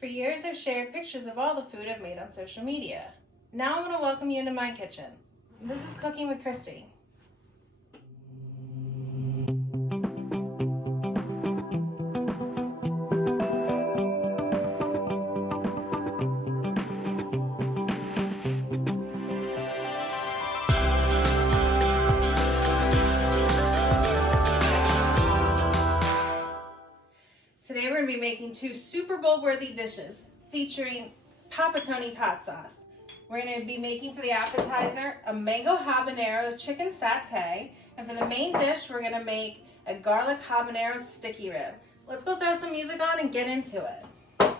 For years, I've shared pictures of all the food I've made on social media. Now I want to welcome you into my kitchen. This is Cooking with Christie. Today we're going to be making two Super Bowl worthy dishes featuring Papa Tony's hot sauce. We're going to be making for the appetizer a mango habanero chicken satay, and for the main dish we're going to make a garlic habanero sticky rib. Let's go throw some music on and get into it.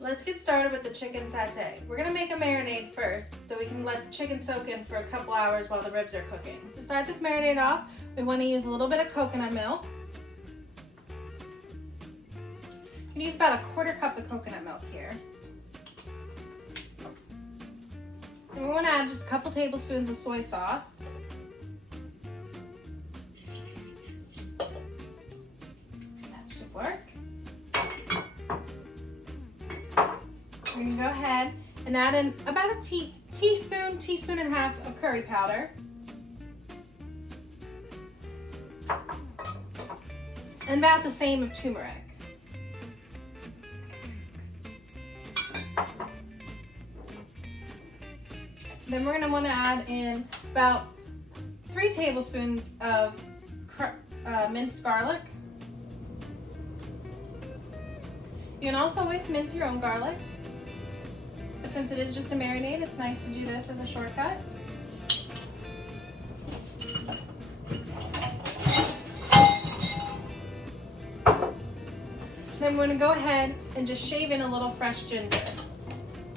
Let's get started with the chicken satay. We're going to make a marinade first so we can let the chicken soak in for a couple hours while the ribs are cooking. To start this marinade off, we want to use a little bit of coconut milk. I'm going to use about a quarter cup of coconut milk here. And we want to add just a couple tablespoons of soy sauce. That should work. We're going to go ahead and add in about a teaspoon and a half of curry powder. And about the same of turmeric. Then we're going to want to add in about 3 tablespoons of minced garlic. You can also always mince your own garlic, but since it is just a marinade, it's nice to do this as a shortcut. Then we're going to go ahead and just shave in a little fresh ginger.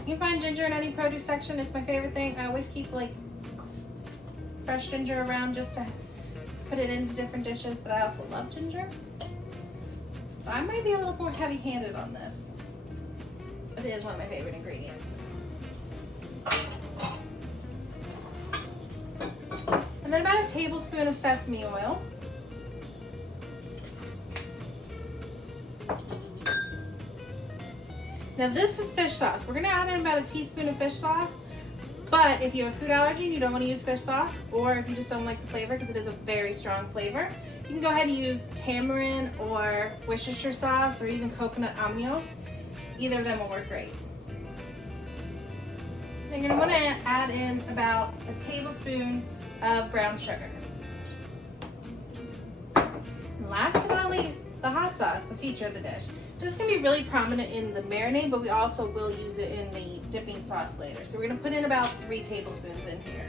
You can find ginger in any produce section. It's my favorite thing. I always keep like fresh ginger around just to put it into different dishes, but I also love ginger. So I might be a little more heavy-handed on this, but it is one of my favorite ingredients. And then about a tablespoon of sesame oil. Now this is fish sauce. We're gonna add in about a teaspoon of fish sauce, but if you have a food allergy and you don't wanna use fish sauce, or if you just don't like the flavor, because it is a very strong flavor, you can go ahead and use tamarind or Worcestershire sauce or even coconut amigos. Either of them will work great. Then you're gonna wanna add in about a tablespoon of brown sugar. And last but not least, the hot sauce, the feature of the dish. This is going to be really prominent in the marinade, but we also will use it in the dipping sauce later. So we're going to put in about 3 tablespoons in here.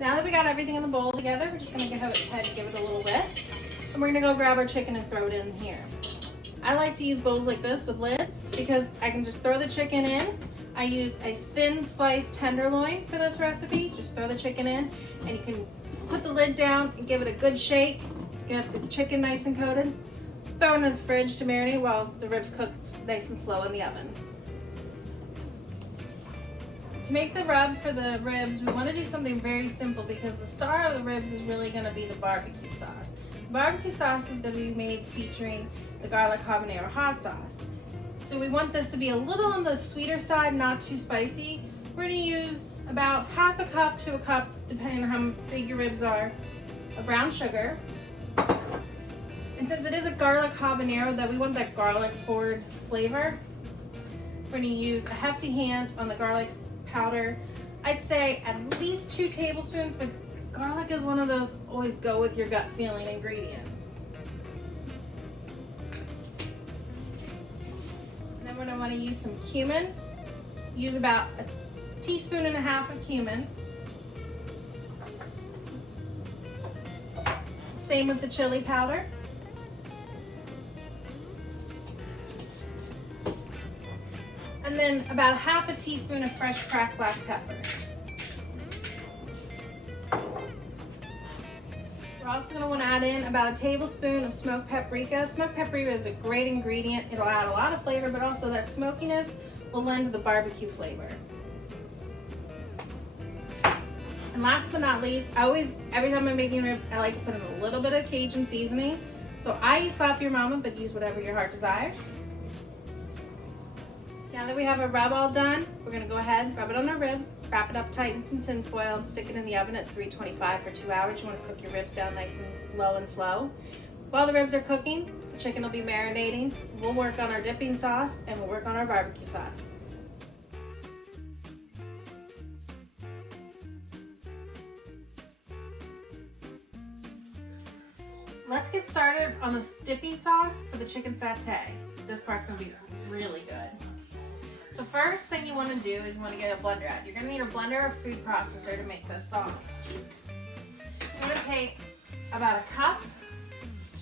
Now that we got everything in the bowl together, we're just going to go ahead and give it a little whisk. And we're going to go grab our chicken and throw it in here. I like to use bowls like this with lids because I can just throw the chicken in. I use a thin sliced tenderloin for this recipe. Just throw the chicken in and you can put the lid down and give it a good shake to get the chicken nice and coated. Throw it in the fridge to marinate while the ribs cook nice and slow in the oven. To make the rub for the ribs, we want to do something very simple because the star of the ribs is really going to be the barbecue sauce. The barbecue sauce is going to be made featuring the garlic habanero hot sauce. So we want this to be a little on the sweeter side, not too spicy. We're going to use about half a cup to a cup, depending on how big your ribs are, of brown sugar. And since it is a garlic habanero, that we want that garlic forward flavor, we're going to use a hefty hand on the garlic powder. I'd say at least 2 tablespoons, but garlic is one of those always go with your gut feeling ingredients. And then we're going to want to use some cumin. Use about a teaspoon and a half of cumin. Same with the chili powder. And then about half a teaspoon of fresh cracked black pepper. We're also going to want to add in about a tablespoon of smoked paprika. Smoked paprika is a great ingredient. It'll add a lot of flavor, but also that smokiness will lend to the barbecue flavor. And last but not least, every time I'm making ribs, I like to put in a little bit of Cajun seasoning. So I use Slap Your Mama, but use whatever your heart desires. Now that we have our rub all done, we're gonna go ahead, rub it on our ribs, wrap it up tight in some tin foil, and stick it in the oven at 325 for 2 hours. You wanna cook your ribs down nice and low and slow. While the ribs are cooking, the chicken will be marinating. We'll work on our dipping sauce and we'll work on our barbecue sauce. Let's get started on the dipping sauce for the chicken satay. This part's gonna be really good. So first thing you wanna do is you wanna get a blender out. You're gonna need a blender or food processor to make this sauce. It's gonna take about a cup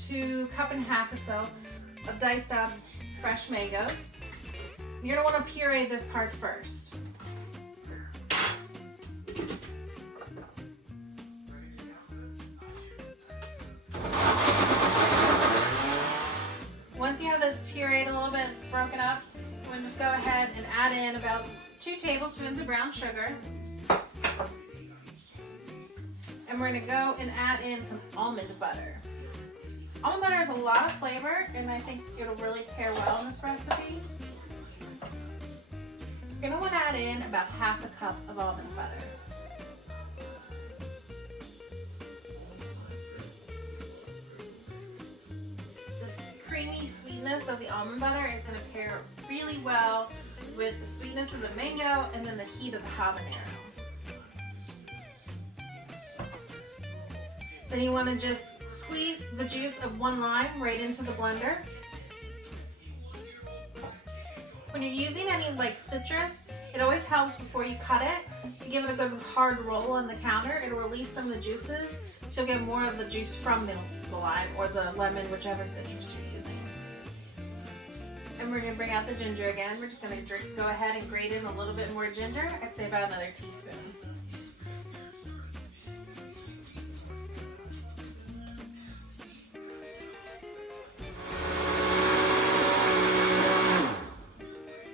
to cup and a half or so of diced up fresh mangoes. You're gonna wanna puree this part first. Once you have this pureed a little bit broken up, we're gonna just go ahead and add in about 2 tablespoons of brown sugar. And we're gonna go and add in some almond butter. Almond butter has a lot of flavor, and I think it'll really pair well in this recipe. You're gonna wanna add in about half a cup of almond butter. Creamy sweetness of the almond butter is going to pair really well with the sweetness of the mango and then the heat of the habanero. Then you want to just squeeze the juice of 1 lime right into the blender. When you're using any like citrus, it always helps before you cut it to give it a good hard roll on the counter. It'll release some of the juices, so you'll get more of the juice from the lime or the lemon, whichever citrus you're using. And we're going to bring out the ginger again. We're just going to go ahead and grate in a little bit more ginger. I'd say about another teaspoon.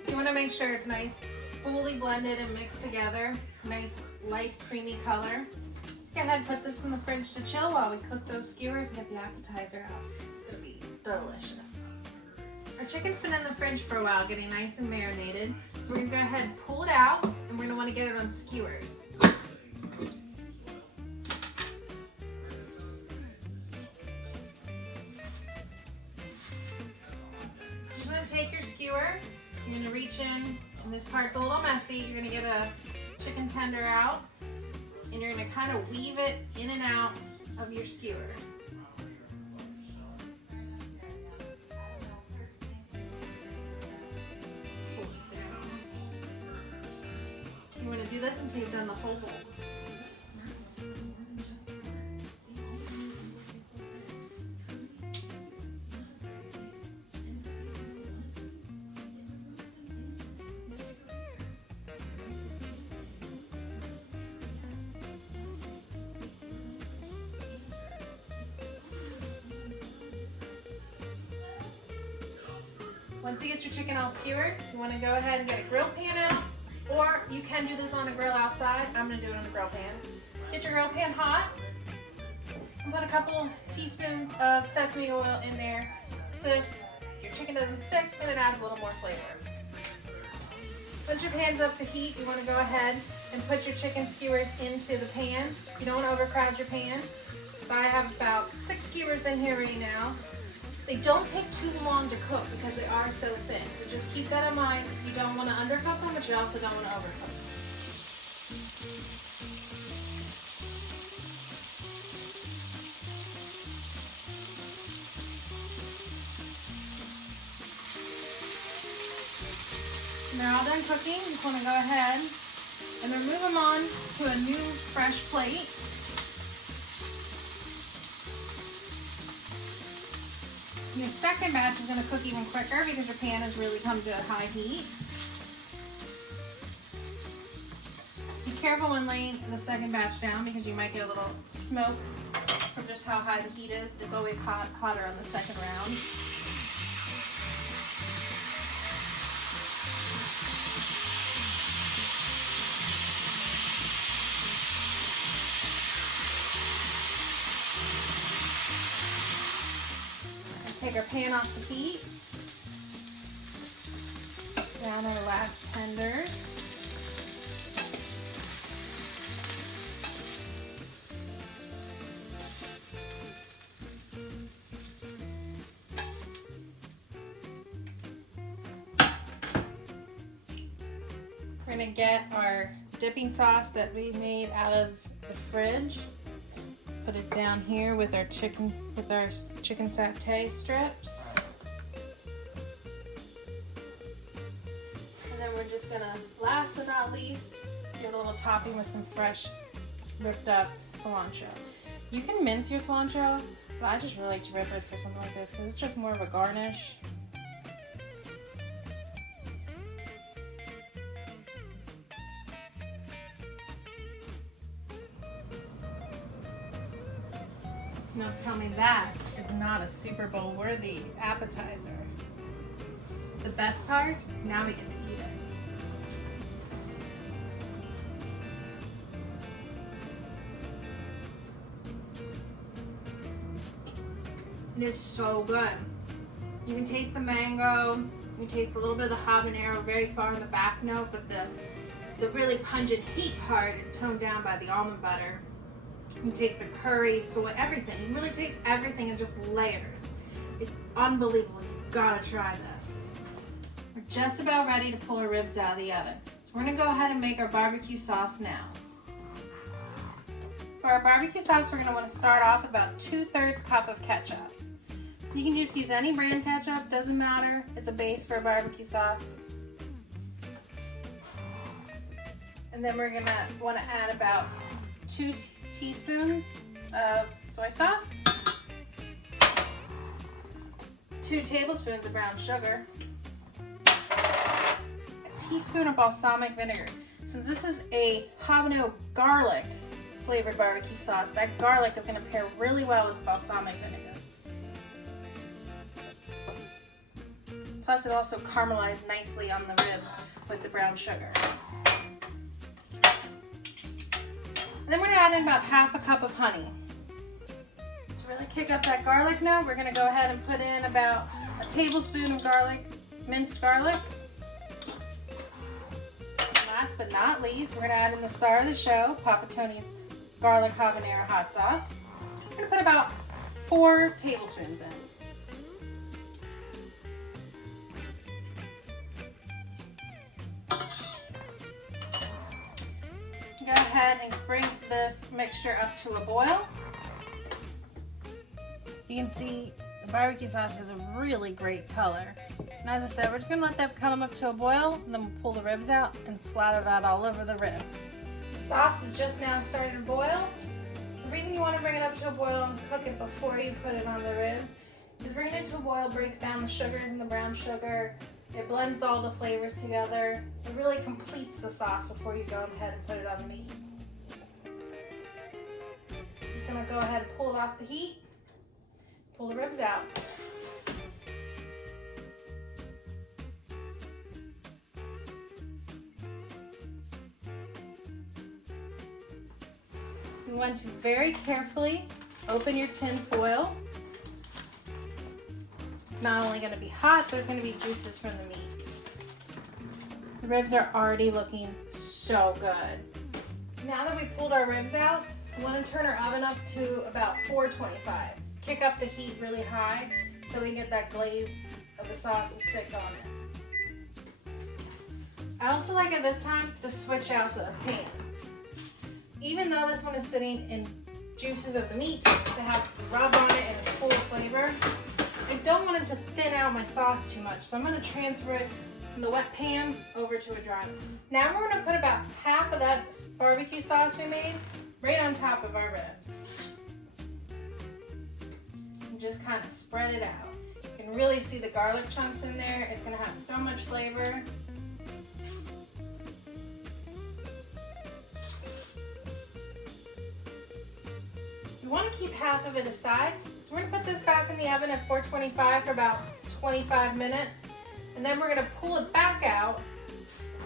So you want to make sure it's nice, fully blended and mixed together. Nice light creamy color. Go ahead and put this in the fridge to chill while we cook those skewers and get the appetizer out. It's going to be delicious. Our chicken's been in the fridge for a while, getting nice and marinated. So we're gonna go ahead and pull it out, and we're gonna wanna get it on skewers. You're gonna take your skewer, you're gonna reach in, and this part's a little messy. You're gonna get a chicken tender out, and you're gonna kind of weave it in and out of your skewer. You want to do this until you've done the whole bowl. Once you get your chicken all skewered, you want to go ahead and get a grill pan out. Or you can do this on a grill outside. I'm going to do it on a grill pan. Get your grill pan hot and put a couple teaspoons of sesame oil in there so your chicken doesn't stick and it adds a little more flavor. Once your pan's up to heat, you want to go ahead and put your chicken skewers into the pan. You don't want to overcrowd your pan. So I have about 6 skewers in here right now. They don't take too long to cook because they are so thin. So just keep that in mind. You don't want to undercook them, but you also don't want to overcook them. When they're all done cooking, you just want to go ahead and remove them on to a new fresh plate. Your second batch is going to cook even quicker because your pan has really come to a high heat. Be careful when laying the second batch down because you might get a little smoke from just how high the heat is. It's always hotter on the second round. Take our pan off the heat. down our last tenders. We're gonna get our dipping sauce that we made out of the fridge. Put it down here with our chicken satay strips. And then we're just gonna, last but not least, give it a little topping with some fresh ripped up cilantro. You can mince your cilantro, but I just really like to rip it for something like this because it's just more of a garnish. Now tell me that is not a Super Bowl worthy appetizer. The best part, now we get to eat it. It is so good. You can taste the mango, you can taste a little bit of the habanero very far in the back note, but the really pungent heat part is toned down by the almond butter. You can taste the curry, soy, everything. You really taste everything in just layers. It's unbelievable. You've got to try this. We're just about ready to pull our ribs out of the oven. So we're going to go ahead and make our barbecue sauce now. For our barbecue sauce, we're going to want to start off with about 2/3 cup of ketchup. You can just use any brand ketchup, doesn't matter. It's a base for a barbecue sauce. And then we're going to want to add about 2 teaspoons of soy sauce, 2 tablespoons of brown sugar, a teaspoon of balsamic vinegar. Since this is a habanero garlic flavored barbecue sauce, that garlic is going to pair really well with balsamic vinegar. Plus it also caramelized nicely on the ribs with the brown sugar. And then we're going to add in about 1/2 cup of honey. To really kick up that garlic note, we're going to go ahead and put in about a tablespoon of garlic, minced garlic. And last but not least, we're going to add in the star of the show, Papa Tony's garlic habanero hot sauce. We're going to put about 4 tablespoons in. Go ahead and bring this mixture up to a boil. You can see the barbecue sauce has a really great color. And as I said, we're just gonna let that come up to a boil, and then we'll pull the ribs out and slather that all over the ribs. The sauce is just now starting to boil. The reason you wanna bring it up to a boil and cook it before you put it on the ribs is bringing it to a boil breaks down the sugars and the brown sugar. It blends all the flavors together. It really completes the sauce before you go ahead and put it on the meat. Just gonna go ahead and pull it off the heat, pull the ribs out. You want to very carefully open your tin foil. It's not only going to be hot, there's going to be juices from the meat. The ribs are already looking so good. Now that we pulled our ribs out, we want to turn our oven up to about 425. Kick up the heat really high so we can get that glaze of the sauce to stick on it. I also like at this time to switch out the pans. Even though this one is sitting in juices of the meat to have rub on it and its full flavor, I don't want it to thin out my sauce too much, so I'm going to transfer it from the wet pan over to a dry one. Now we're going to put about 1/2 of that barbecue sauce we made right on top of our ribs. And just kind of spread it out. You can really see the garlic chunks in there. It's going to have so much flavor. You want to keep 1/2 of it aside. So we're going to put this back in the oven at 425 for about 25 minutes. And then we're going to pull it back out,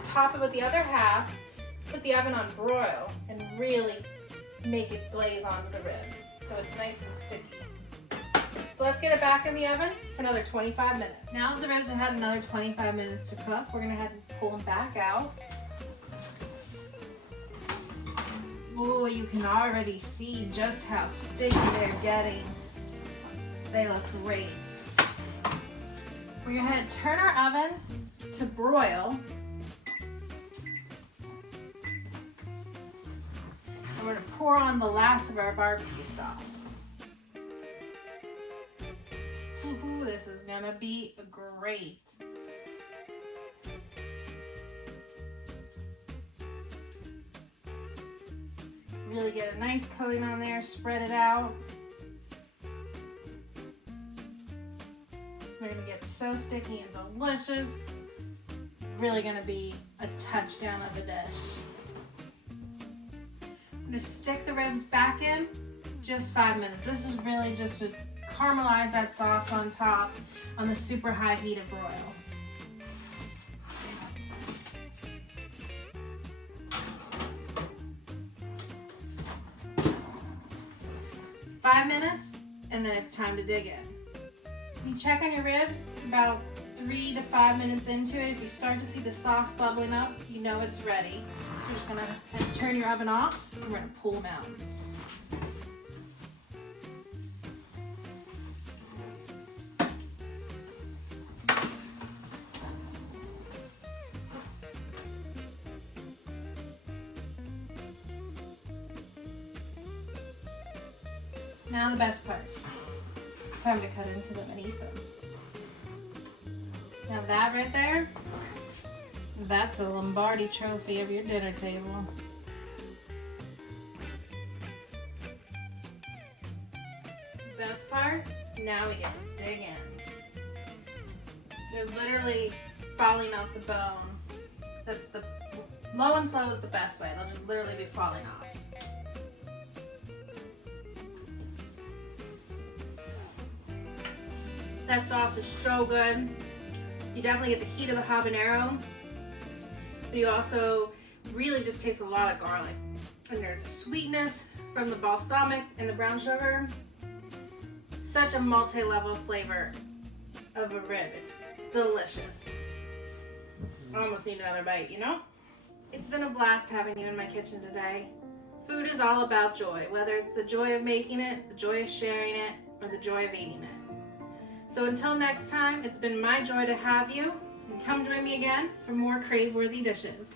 top it with the other 1/2, put the oven on broil, and really make it glaze onto the ribs so it's nice and sticky. So So let's get it back in the oven for another 25 minutes. Now that the ribs have had another 25 minutes to cook, we're gonna head and pull them back out. Oh, you can already see just how sticky they're getting. They look great. We're gonna head and turn our oven to broil. And we're gonna pour on the last of our barbecue sauce. Ooh, this is gonna be great. Really get a nice coating on there, spread it out. They're gonna get so sticky and delicious. Really gonna be a touchdown of a dish. I'm gonna stick the ribs back in just 5 minutes. This is really just to caramelize that sauce on top on the super high heat of broil. Five minutes, and then it's time to dig in. You check on your ribs about 3 to 5 minutes into it. If you start to see the sauce bubbling up, you know it's ready. You're just gonna turn your oven off, and we're gonna pull them out. Now the best part. Time to cut into them and eat them. Now that right there, that's the Lombardi trophy of your dinner table. Best part, now we get to dig in. They're literally falling off the bone. That's the low and slow is the best way. They'll just literally be falling off. That sauce is so good. You definitely get the heat of the habanero, but you also really just taste a lot of garlic. And there's a sweetness from the balsamic and the brown sugar. Such a multi-level flavor of a rib. It's delicious. I almost need another bite, you know? It's been a blast having you in my kitchen today. Food is all about joy, whether it's the joy of making it, the joy of sharing it, or the joy of eating it. So until next time, it's been my joy to have you, and come join me again for more crave-worthy dishes.